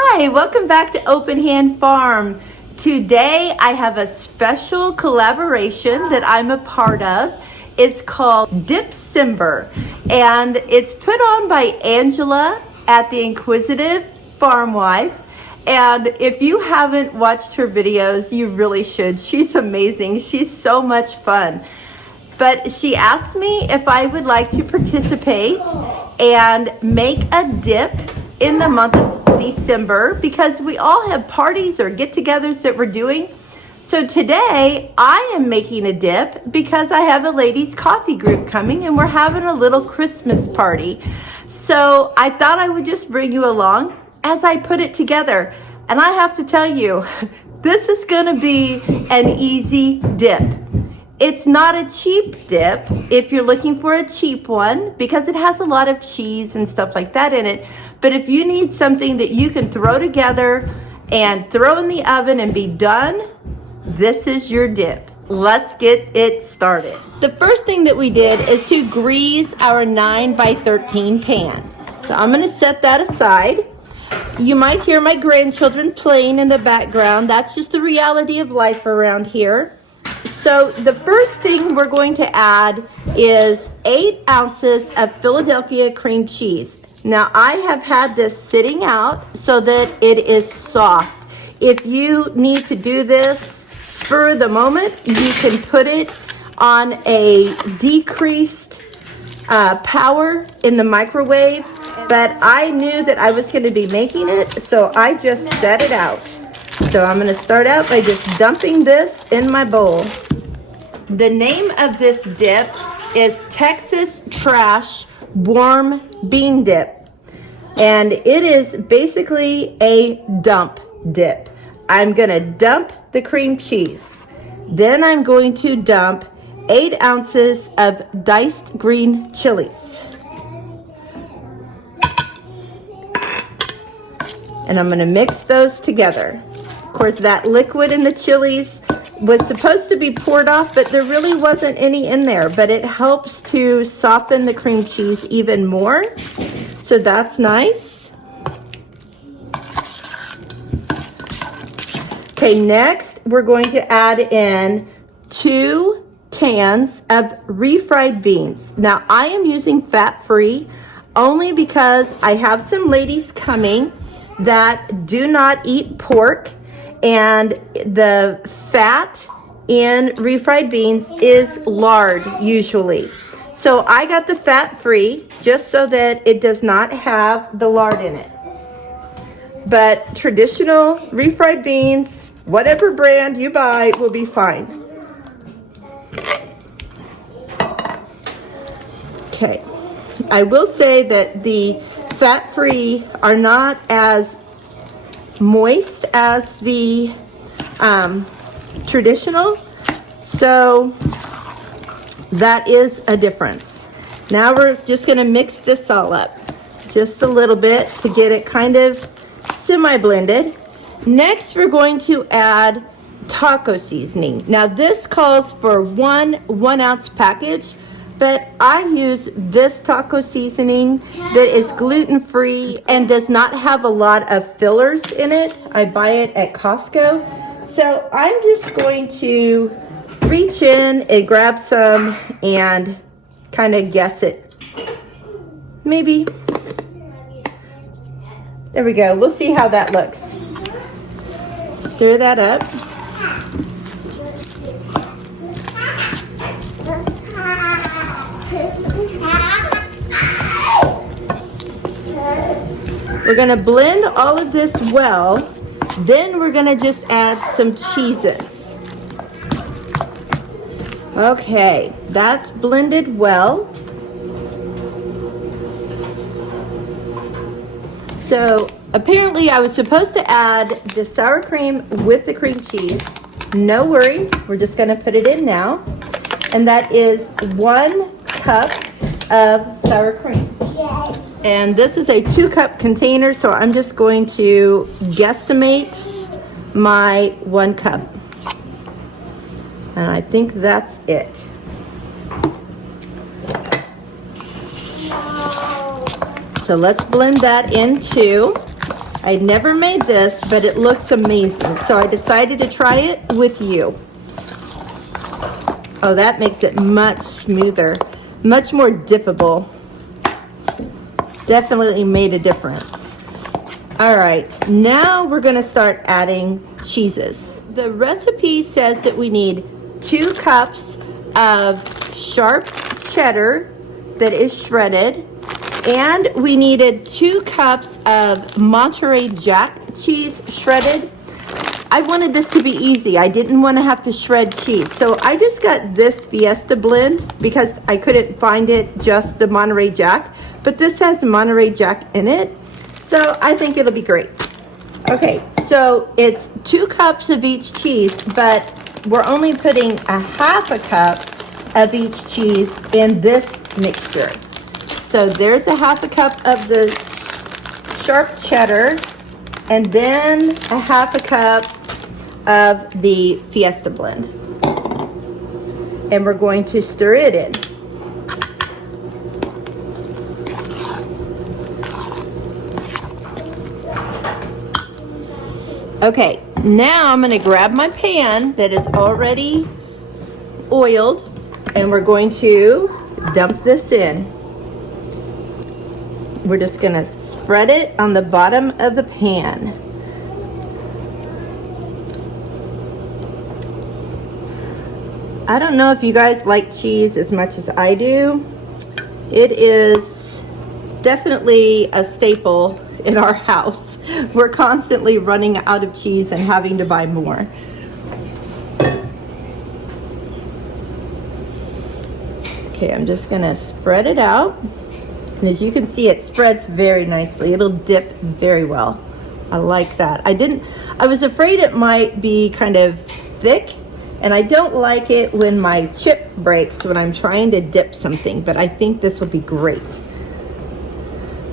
Hi, welcome back to Open Hand Farm. Today I have a special collaboration that I'm a part of. It's called Dipcember, and it's put on by Angela at the Inquisitive Farm Wife. And if you haven't watched her videos, you really should. She's amazing. She's so much fun. But she asked me if I would like to participate and make a dip in the month of December because we all have parties or get-togethers that we're doing. So today I am making a dip because I have a ladies' coffee group coming and we're having a little Christmas party. So I thought I would just bring you along as I put it together. And I have to tell you, this is gonna be an easy dip. It's not a cheap dip if you're looking for a cheap one because it has a lot of cheese and stuff like that in it. But if you need something that you can throw together and throw in the oven and be done, this is your dip. Let's get it started. The first thing that we did is to grease our 9x13 pan. So I'm gonna set that aside. You might hear my grandchildren playing in the background. That's just the reality of life around here. So the first thing we're going to add is 8 ounces of Philadelphia cream cheese. Now I have had this sitting out so that it is soft. If you need to do this spur of the moment, you can put it on a decreased power in the microwave. But I knew that I was going to be making it, so I just set it out. So I'm going to start out by just dumping this in my bowl. The name of this dip is Texas Trash Warm Bean Dip. And it is basically a dump dip. I'm going to dump the cream cheese. Then I'm going to dump 8 ounces of diced green chilies. And I'm going to mix those together. Of course, that liquid in the chilies was supposed to be poured off, but there really wasn't any in there. But it helps to soften the cream cheese even more. So that's nice. Okay, next we're going to add in 2 cans of refried beans. Now I am using fat-free only because I have some ladies coming that do not eat pork, and the fat in refried beans is lard usually. So I got the fat free just so that it does not have the lard in it. But traditional refried beans, whatever brand you buy, will be fine. Okay, I will say that the fat-free are not as moist as the traditional, so that is a difference. Now we're just going to mix this all up just a little bit to get it kind of semi-blended. Next we're going to add taco seasoning. Now this calls for one 1-ounce package, but I use this taco seasoning that is gluten-free and does not have a lot of fillers in it. I buy it at Costco. So I'm just going to reach in and grab some and kind of guess it. Maybe. There we go. We'll see how that looks. Stir that up. We're going to blend all of this well. Then we're going to just add some cheeses. Okay, that's blended well. So apparently I was supposed to add the sour cream with the cream cheese. No worries, we're just going to put it in now. And that is 1 cup of sour cream. And this is a 2-cup container, so I'm just going to guesstimate my 1 cup. And I think that's it. So let's blend that in too. I never made this, but it looks amazing. So I decided to try it with you. Oh, that makes it much smoother, much more dippable. Definitely made a difference. All right, now we're gonna start adding cheeses. The recipe says that we need 2 cups of sharp cheddar that is shredded, and we needed 2 cups of Monterey Jack cheese shredded. I wanted this to be easy. I didn't want to have to shred cheese. So I just got this Fiesta blend because I couldn't find it, just the Monterey Jack. But this has Monterey Jack in it. So I think it'll be great. Okay, so it's 2 cups of each cheese, but we're only putting a half a cup of each cheese in this mixture. So there's a half a cup of the sharp cheddar, and then a half a cup of the Fiesta blend. And we're going to stir it in. Okay, now I'm gonna grab my pan that is already oiled, and we're going to dump this in. We're just gonna spread it on the bottom of the pan. I don't know if you guys like cheese as much as I do. It is definitely a staple in our house. We're constantly running out of cheese and having to buy more. Okay, I'm just gonna spread it out. And as you can see, it spreads very nicely. It'll dip very well. I like that. I was afraid it might be kind of thick, and I don't like it when my chip breaks when I'm trying to dip something, but I think this will be great.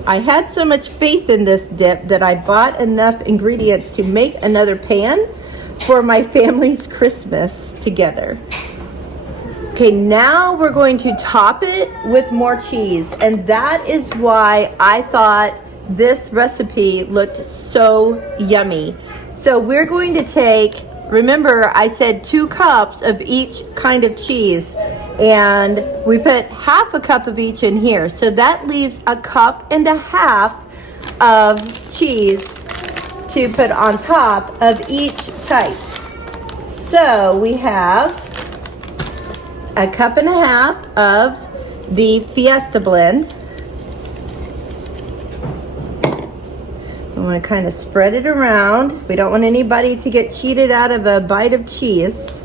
I had so much faith in this dip that I bought enough ingredients to make another pan for my family's Christmas together. Okay, now we're going to top it with more cheese, and that is why I thought this recipe looked so yummy. So we're going to take, remember I said 2 cups of each kind of cheese, and we put half a cup of each in here. So that leaves a cup and a half of cheese to put on top of each type. So we have a cup and a half of the Fiesta blend. I want to kind of spread it around. We don't want anybody to get cheated out of a bite of cheese.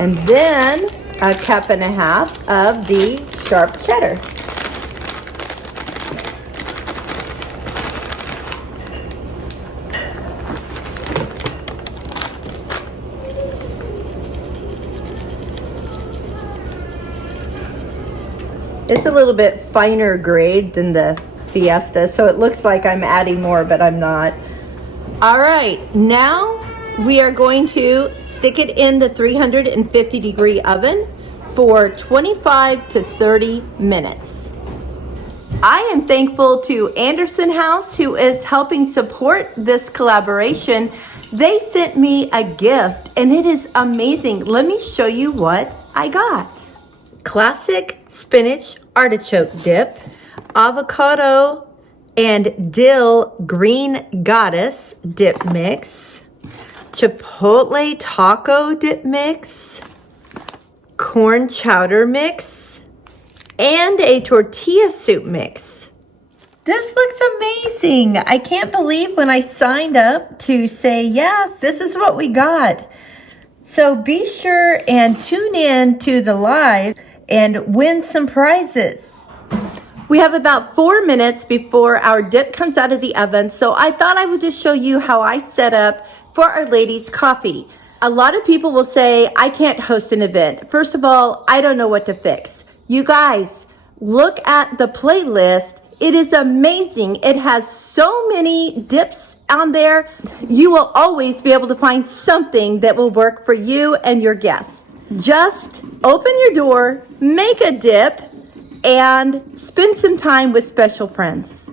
And then a cup and a half of the sharp cheddar. It's a little bit finer grade than the Fiesta, so it looks like I'm adding more, but I'm not. All right, now we are going to stick it in the 350-degree oven for 25 to 30 minutes. I am thankful to Anderson House, who is helping support this collaboration. They sent me a gift, and it is amazing. Let me show you what I got. Classic spinach artichoke dip, avocado and dill green goddess dip mix, chipotle taco dip mix, corn chowder mix, and a tortilla soup mix. This looks amazing. I can't believe when I signed up to say, yes, this is what we got. So be sure and tune in to the live and win some prizes. We have about 4 minutes before our dip comes out of the oven, so I thought I would just show you how I set up for Our Ladies Coffee. A lot of people will say, I can't host an event. First of all, I don't know what to fix. You guys, look at the playlist. It is amazing. It has so many dips on there. You will always be able to find something that will work for you and your guests. Just open your door, make a dip, and spend some time with special friends.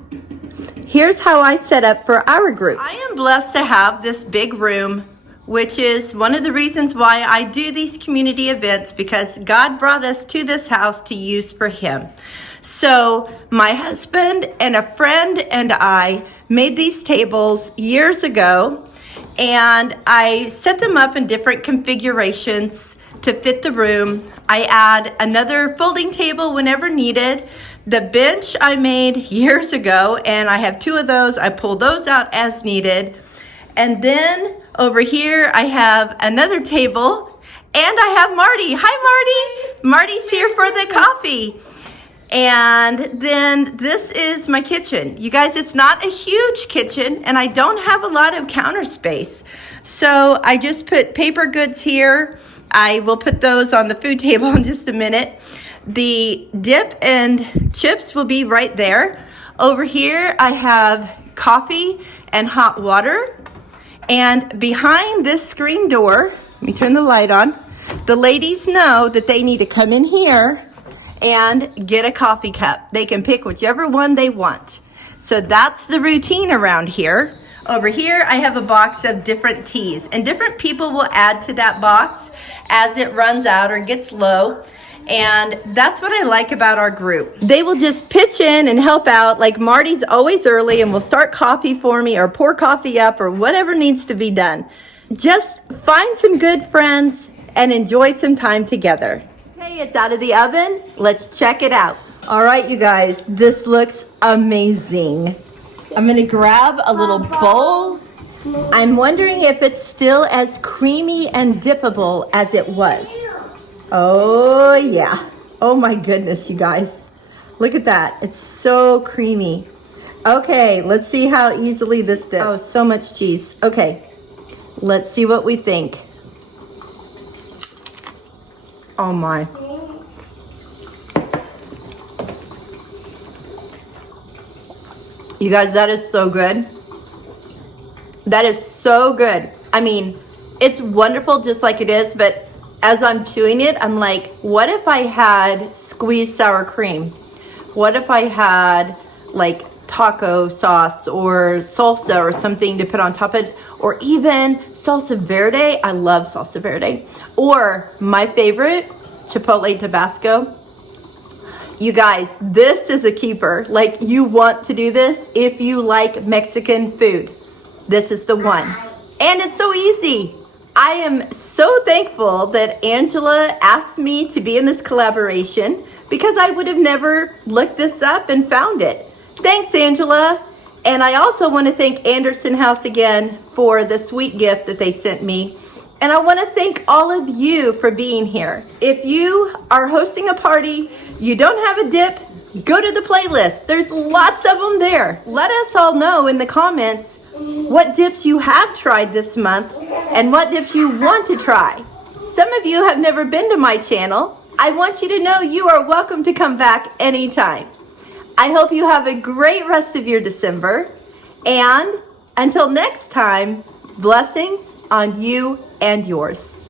Here's how I set up for our group. I am blessed to have this big room, which is one of the reasons why I do these community events, because God brought us to this house to use for Him. So my husband and a friend and I made these tables years ago, and I set them up in different configurations to fit the room. I add another folding table whenever needed. The bench I made years ago, and I have 2 of those. I pull those out as needed. And then over here, I have another table, and I have Marty. Hi, Marty. Marty's here for the coffee. And then this is my kitchen. You guys, it's not a huge kitchen, and I don't have a lot of counter space. So I just put paper goods here. I will put those on the food table in just a minute. The dip and chips will be right there. Over here, I have coffee and hot water. And behind this screen door, let me turn the light on, the ladies know that they need to come in here and get a coffee cup. They can pick whichever one they want. So that's the routine around here. Over here, I have a box of different teas, and different people will add to that box as it runs out or gets low. And that's what I like about our group. They will just pitch in and help out. Like Marty's always early and will start coffee for me or pour coffee up or whatever needs to be done. Just find some good friends and enjoy some time together. Okay, it's out of the oven. Let's check it out. All right, you guys, this looks amazing. I'm gonna grab a little bowl. I'm wondering if it's still as creamy and dippable as it was. Oh yeah. Oh my goodness, you guys. Look at that. It's so creamy. Okay, let's see how easily this dips. Oh, so much cheese. Okay, let's see what we think. Oh my. You guys, that is so good. That is so good. I mean, it's wonderful just like it is, but as I'm chewing it, I'm like, what if I had squeezed sour cream? What if I had like taco sauce or salsa or something to put on top of it? Or even salsa verde. I love salsa verde. Or my favorite, chipotle Tabasco. You guys, this is a keeper. Like, you want to do this if you like Mexican food. This is the one. And it's so easy. I am so thankful that Angela asked me to be in this collaboration, because I would have never looked this up and found it. Thanks, Angela. And I also want to thank Anderson House again for the sweet gift that they sent me. And I want to thank all of you for being here. If you are hosting a party, you don't have a dip, go to the playlist. There's lots of them there. Let us all know in the comments what dips you have tried this month and what dips you want to try. Some of you have never been to my channel. I want you to know you are welcome to come back anytime. I hope you have a great rest of your December. And until next time, blessings on you and yours.